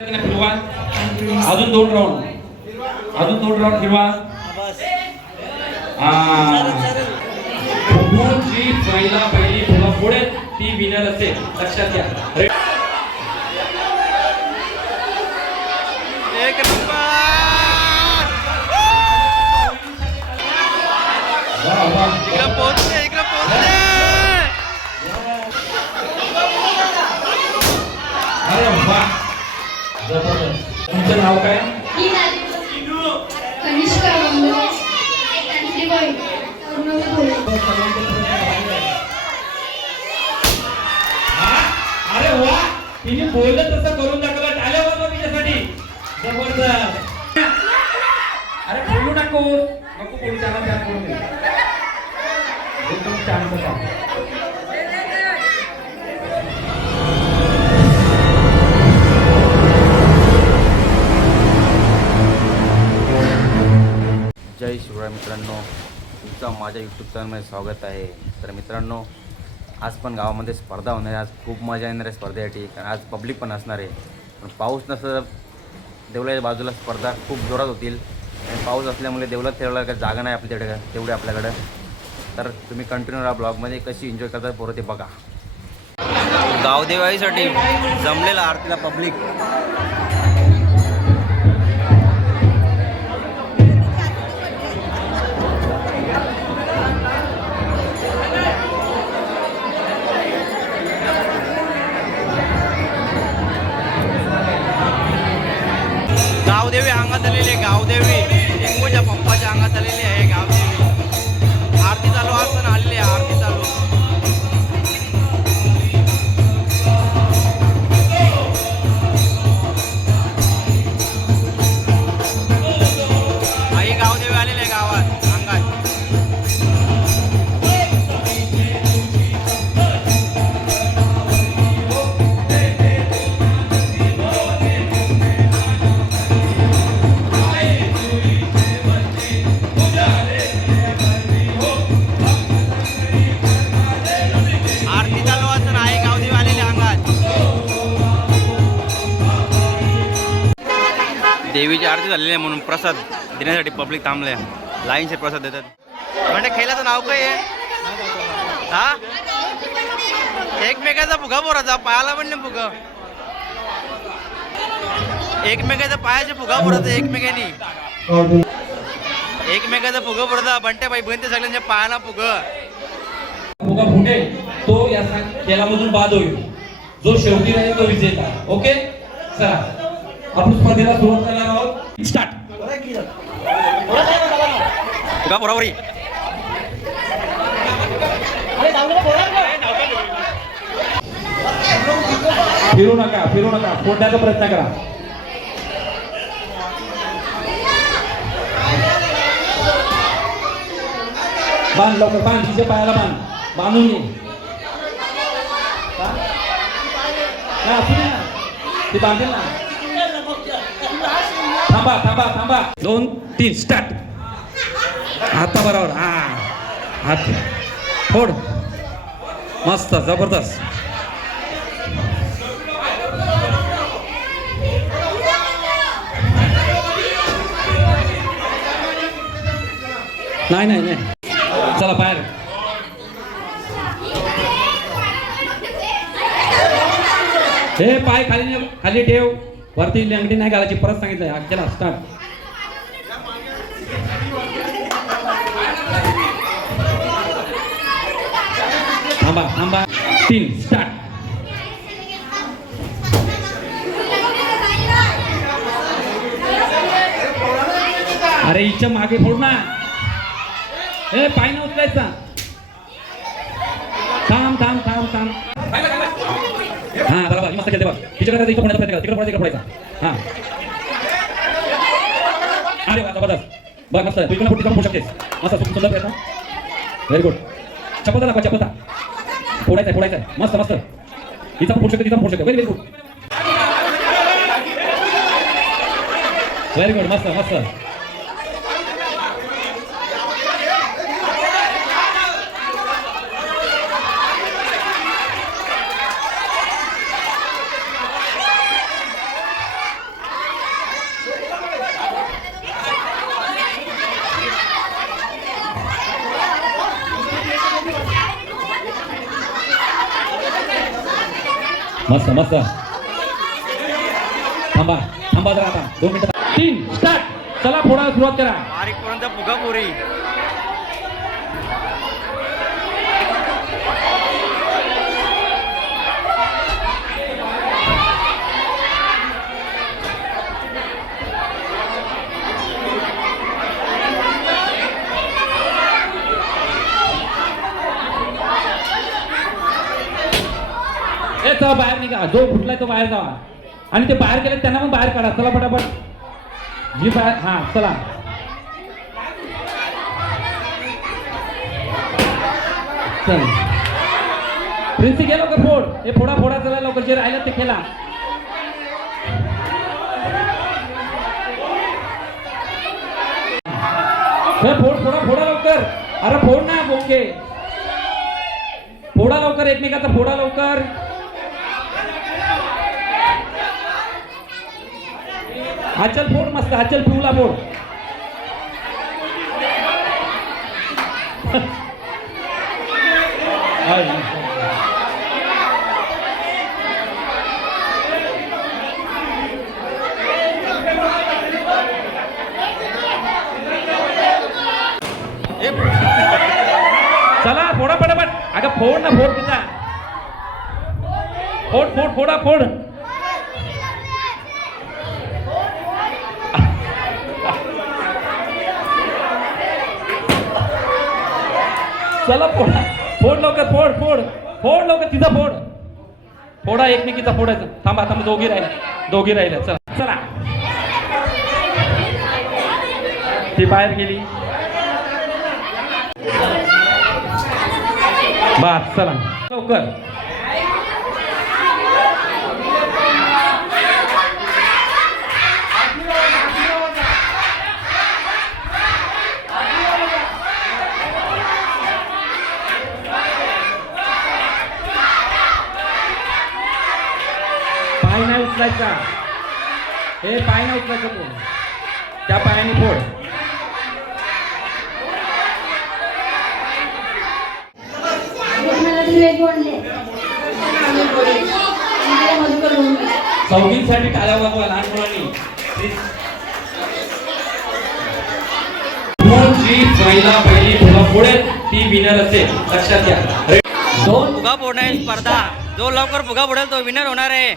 फिरवा अजून दोन राऊंड अजून दोन राऊंड फिरवा जी पहिला पहिली फुगा पुढे ती विनर असेल. लक्षात घ्या. इकडे. पोहोचले इकडे पोहोचले. अरे वा. नाव काय? हा? अरे वा! तिने बोललं तसं करून दाखवलं. टाळ्या वाजवा तिच्यासाठी. जबरदस्त. अरे बोलू नको. नको बोलू त्याला त्या बोलू. एकदम शांत जय शिवराय मित्रांनो. तुमचं माझ्या यूट्यूब चॅनलमध्ये स्वागत आहे. तर मित्रांनो आज पण गावामध्ये स्पर्धा होणार आहे. आज खूप मजा येणार आहे स्पर्धेसाठी. कारण आज पब्लिक पण असणार आहे. पण पाऊस नसं तर देवळाच्या बाजूला स्पर्धा खूप जोरात होतील. आणि पाऊस असल्यामुळे देवळात ठेवायला काही जागा नाही आपल्याकडे तेवढे आपल्याकडं. तर तुम्ही कंटिन्यू राहा ब्लॉगमध्ये कशी एन्जॉय करतात पोरं ते बघा. गावदेवाईसाठी जमलेला आरतीला पब्लिक अंगात आलेली गावदेवी. लिंगूच्या पप्पाच्या अंगात आलेली आहे गाव देवीची आरती झालेली आहे म्हणून प्रसाद देण्यासाठी पब्लिक थांबले लाईनचे प्रसाद देतात. म्हणजे खेळाचं नाव काय आहे? हा? एकमेकाचा फुगा पोराचा पायाला पण नाही फुगा. एकमेकाचा पायाचे फुगा बोराचा एकमेकांनी. एकमेकाचा फुगा बोराचा बंट्या बाई बंते सगळ्यांच्या पायाला फुगा. फुगा फुटे तो या खेळामधून बाद होईल. जो शेवटी राहील तो विजेता. ओके? चला. आपण स्पर्धेला सुरुवात करणार आहोत. स्टार्ट बरोबरी. फिरू नका फिरू नका. फोडण्याचा प्रयत्न करा. बांध लवकर बांध. तिच्या पायाला बांध. बांधून ये हा? हा, असू दे ना. ती बांधेल ना? थांबा थांबा थांबा. दोन तीन स्टार्ट आता बरोबर हा. हात. फोड. मस्त जबरदस्त. नाही नाही नाही. चला बाहेर. हे पाय खाली खाली ठेव. वरती लेंगडी नाही घालायची परत सांगितलं अख्ख्याला स्टार्ट थांबा थांबा. तीन स्टार्ट. अरे इच्छा मागे फोड ना. ए पाय न उचलायचा थांब थांब थांब थांब हा बरोबर मस्त खेळते बघ तिच्याकडे इकडे पडायचा प्रयत्न तिकडे पडायचा इकडे पडायचा? हा. अरे वा जबरदस्त. बघ मस्त. तू इकडे पुढे जाऊन शकतेस. मस्त सुंदर प्रयत्न. व्हेरी गुड चपलता दाखवा चपलता फोडायचा फोडायचा मस्त मस्त. हिचा पण फोडू शकते तिचा पण फोडू शकते. Very very good very good मस्त मस्त. मस्त मस्त. थांबा थांबा जरा आता. दोन मिनिटं. तीन स्टार्ट चला फोडायला सुरुवात करा. बारीक पर्यंत फुगा पोरी. ए बाहेर निघा. जो फुटलाय तो बाहेर जावा. आणि ते बाहेर गेले त्यांना पण बाहेर काढा. चला पटापट. जी बाहेर हा चला. चल. प्रिन्सी घे का फोड? हे फोडा फोडा चला लवकर. जे राहिलं ते खेळा. फोड फोडा फोडा लवकर. अरे फोड ना बोके फोडा लवकर एकमेकाचा फोडा लवकर. आचल फोड मस्त आचल पिवला फोड. चला फोडा पटापट. अगं फोड ना फोड तुझा. फोड फोड फोडा फोड. चला फोड. फोड लवकर फोड फोड. फोड लवकर तिचा फोड. फोडा एकमेकीचा फोडायचं. थांबा थांबा दोघी राहिल्या. दोघी राहिल्या. चला. चला. ती बाहेर गेली. बस चला. लवकर पाय नाही उचलायचा. हे पाय नाही उचलायचा तो त्या पायाने फोड. चौघींसाठी टाळ्या वाजवा लहान मुलांनी जी पहिला पुढे ती विनर असेल. लक्षात घ्या. दोन फुगा फोडण्याची स्पर्धा. जो लवकर फुगा फोडेल तो विनर होणार आहे.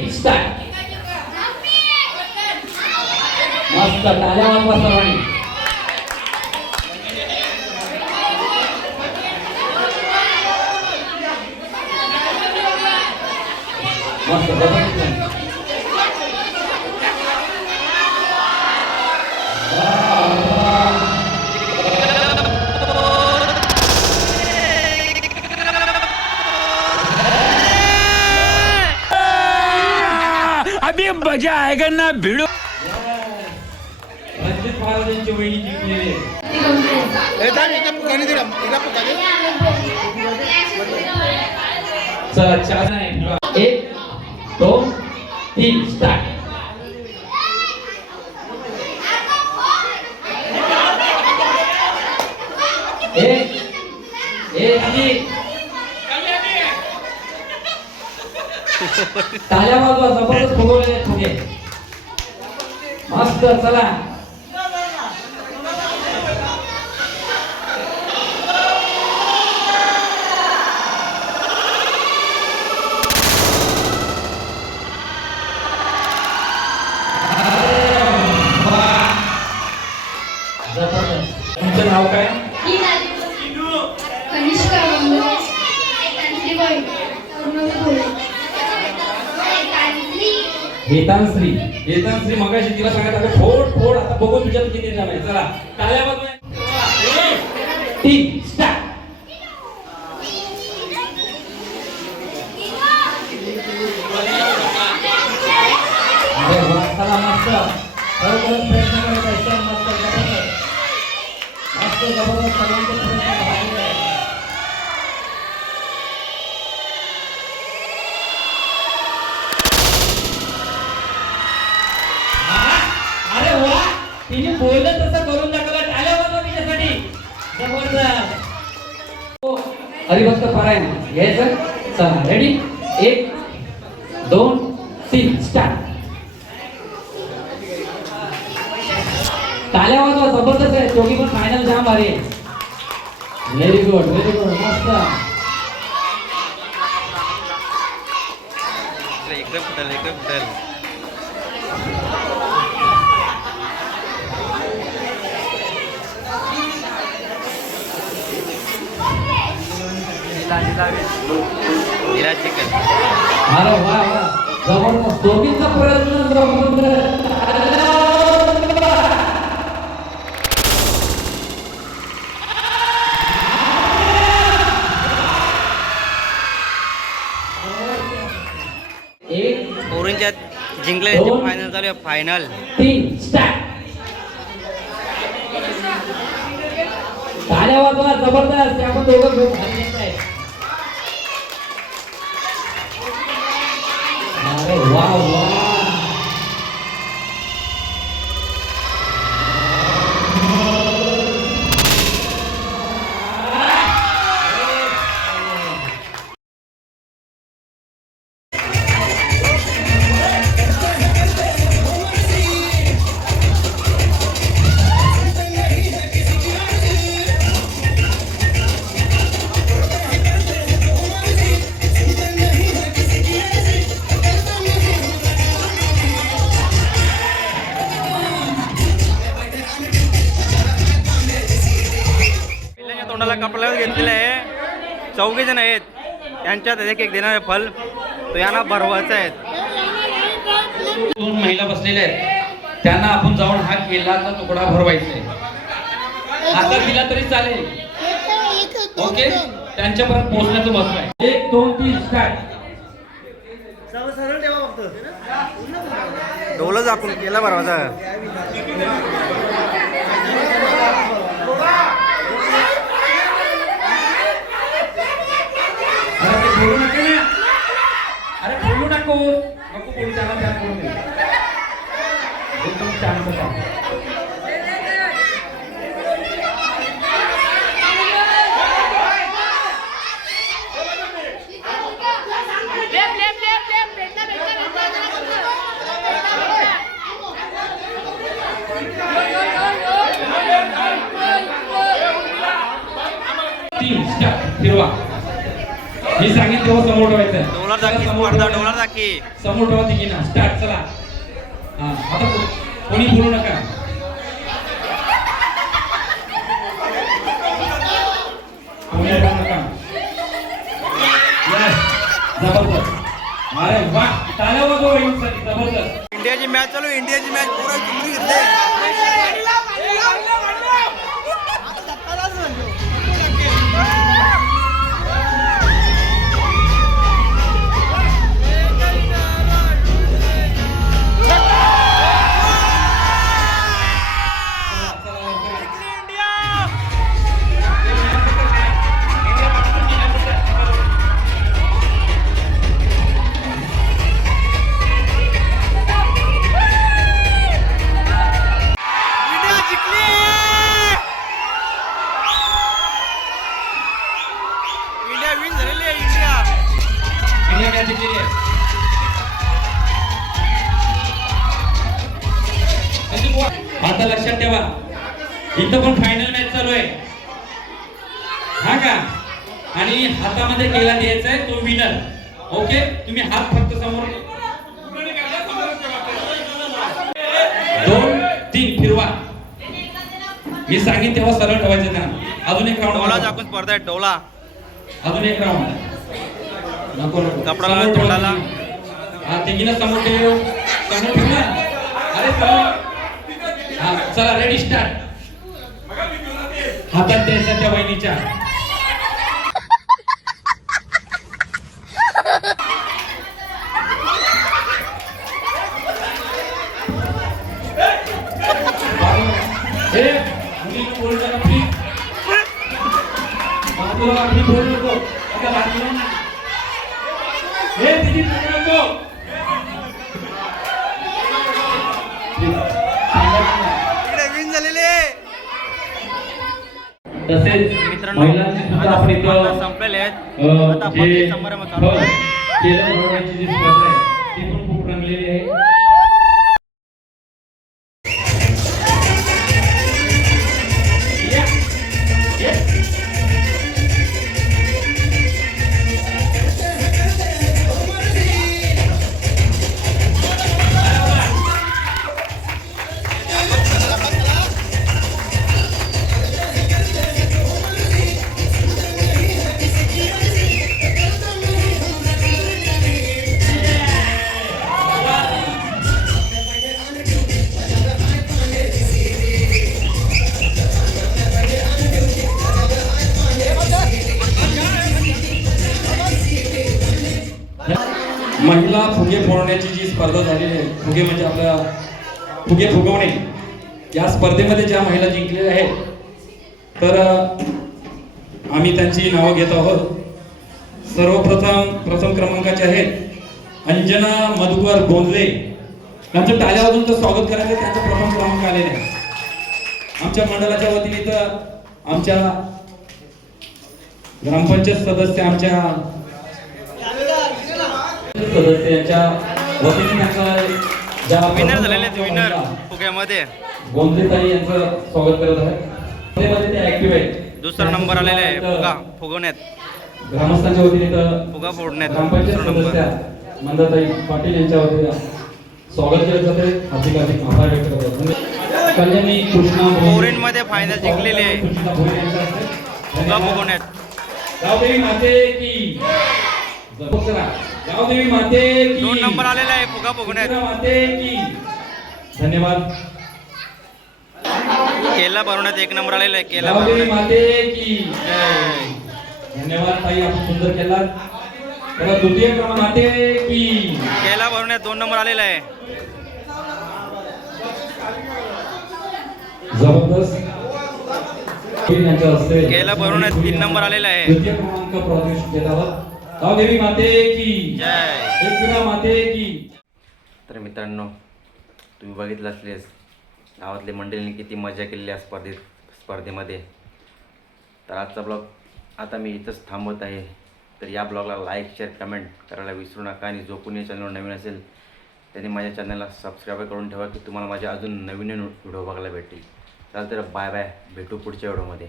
तीन स्टार्ट मस्त टाळ्या वाजवा सर्वांनी मस्त जिंकलेली आहे चला चार नाही एक दोन तीन स्टार्ट एक एक जी टाळ्या वाजवा जबरदस्त फुगवलेले आहेत फुगे. मस्त चला. खरोखरच प्रयत्न करत आहे. जबरदस्त जबरदस्त प्रयत्न आहे. अरे वा! तिने बोललं तसं करून दाखवलं. आलं बाबा तिच्यासाठी. जबरदस्त. हो, हरिभक्त पारायण. घ्यायचं चला रेडी एक दोन तीन स्टार्ट टाळ्या वाजवा जबरदस्त आहे. दोघी पण फायनल जाम भारी व्हेरी गुड व्हेरी गुड मस्त. फुटेल फुटेल अरे वा वा. जबरदस्त. दोघींचा प्रयत्न. ओरेंजच्या जिंकले. फायनल चालू आहे फायनल जबरदस्त. आपण दोघं वा. त्यांच्यात एक एक देणारे फल तो यांना भरवायचं आहे दोन महिला बसलेल्या आहेत. त्यांना आपण जाऊन हा केलाचा तुकडा भरवायचा आहे. आता दिला तरी चालेल. ओके? त्यांच्यापर्यंत पोहोचण्याचं महत्त्व आहे. एक दोन तीन स्टार्ट डोलं आपण केला भरवायचा अरे ते बोलू नका ना अरे बोलू नको नको बोलू त्याला त्या बोलू दे. एकदम शांत राहा. तीन स्टार्ट फिरवा मी सांगितलं तेव्हा समोर ठेवायचं डोलर चला, दाखी ठेवा. डोलर दाखी समोर ठेवा तिघींना स्टार्ट चला. हा आता को- कोणी बोलू नका. कोणी बोलू नका. Yes, जबरदस्त. अरे वा. टाळ्या वाजवा वहिनीसाठी जबरदस्त. इंडियाची मॅच चालू इंडियाची मॅच पुरा जिंकली घेतली. केला द्यायचा आहे तो विनर ओके तुम्ही हात फक्त समोर दोन तीन फिरवा. मी सांगेन तेव्हा सरळ ठेवायचं त्यांना. अजून एक डोला राऊंड झाकून स्पर्धा आहे डोला. अजून एक राऊंड नको नको. कपडा समोर तोंडाला. हा तिघीनं समोर ठेव. कॅमेरा ठेव ना. अरे चला. हा, चला रेडी स्टार्ट हातात द्यायचा त्या बहिणीच्या विन झालेले तसेच मित्रांनो महिलांची सुद्धा आपण आता इथं संपलेले आहेत. आता जे बक्षीस समारंभ चालू आहे. केलं बनवण्याची जी स्पर्धा आहे ती पण खूप रंगलेली आहे. फुगवणे या स्पर्धेमध्ये ज्या महिला जिंकलेल्या आहेत तर आम्ही त्यांची नावं घेत आहोत. सर्वप्रथम प्रथम क्रमांकाचे आहेत अंजना मधुकर गोंदले. त्यांचं टाळ्या वाजून तर स्वागत करायचं त्यांचं प्रथम क्रमांक आलेले आहे. आमच्या मंडळाच्या वतीने तर आमच्या ग्रामपंचायत सदस्य आमच्या सदस्यांच्या वतीने त्यांचा विनर झालेले आहेत विनर फुग्यामध्ये. यांचं स्वागत करत आहे. दुसरा नंबर आलेला आहे. फुगा फुगवण्यात. ग्रामस्थांच्या वतीने तर फुगा फोडण्यात. दुसरा नंबर मंदाताई पाटील यांच्या वतीने स्वागत केलं जाते हार्दिक हार्दिक आभार व्यक्त करतो. कल्याणी कृष्णा भोईर. फोरेनमध्ये फायनल जिंकलेली आहे. फुगा. फुगवण्यात. गावदेवी माते की. गावदेवी माते की दोन नंबर आलेला आहे फुगा फुगवण्यात कृष्णा माते की धन्यवाद. केला भरवण्यात एक नंबर आलेला आहे केला गावदेवी माते की. धन्यवाद ताई आपण सुंदर केला तर द्वितीय क्रमांक माते की केला भरवण्यात दोन नंबर आलेला आहे. जबरदस्त. केला भरवण्यात तीन नंबर आलेला आहे. द्वितीय क्रमांक प्रादेशिक देत गावदेवी माते की जय. माते की. तर मित्रांनो तुम्ही बघितलं असलेस गावातल्या मंडळींनी किती मजा केलेली आहे स्पर्धेत स्पर्धेमध्ये. तर आजचा ब्लॉग आता मी इथंच थांबवत आहे. तर या ब्लॉगला लाईक शेअर कमेंट करायला विसरू नका आणि जो कोणी चॅनलवर नवीन असेल त्यांनी माझ्या चॅनलला सबस्क्राईब करून ठेवा की तुम्हाला माझ्या अजून नवीन नवीन व्हिडिओ बघायला भेटतील. चालतं तर बाय बाय भेटू पुढच्या व्हिडिओमध्ये.